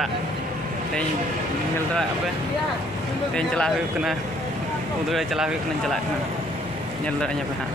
tak teh nyel dah apa teh celah kena udah celah kena celah kena nyel dah nya apa.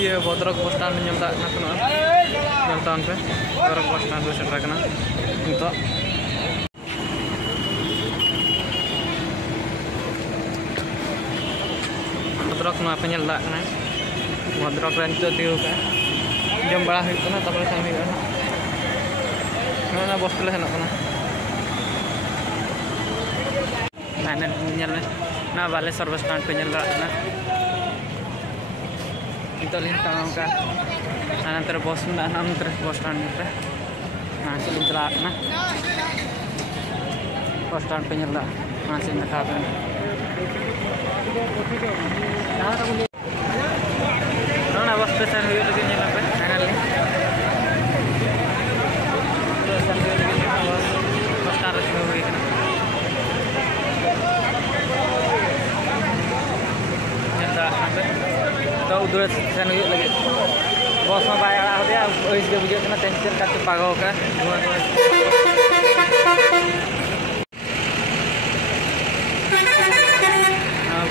Iya, botrok postan nyemta nak kena. Yang tahun pe, botrok postan tu setra kena. Untuk botrok nu apa nyel tak kena. Botrok ran tu tiu kan. Jam bala hidup kena tak boleh sambil kan. Mana bos tu lah nak kena. Nah, nyel na balik service stand pe nyel tak kena. Itu lintang kan, nanti bos nak nanti bos stand itu, nanti lintelak na, bos stand penyerlah, nanti nak apa? Nona bos stand itu lagi nyala apa? Nanti bos stand itu lagi kan, nyala apa? तो उधर से लगे बस में bye आ होते हैं बुझे ना टेंशन का पागो का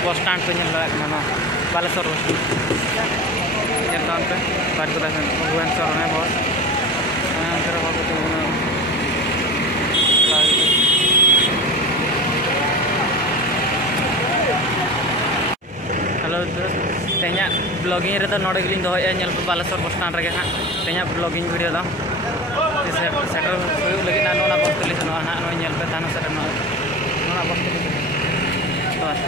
बस स्टैंड पे ना बालेश्वर बस पे बात को भुवनेश्वर है बस हेलो तेना ब्लॉगिंग रे तो नोडे गिलिंग दो है नेल बालेश्वर बस स्टैंड रे हां तेना ब्लॉगिंग वीडियो दो सेटर हुई लगी ना नोना बस तली सनो हां नो नेल पे थाना सेटर नोना बस तली बस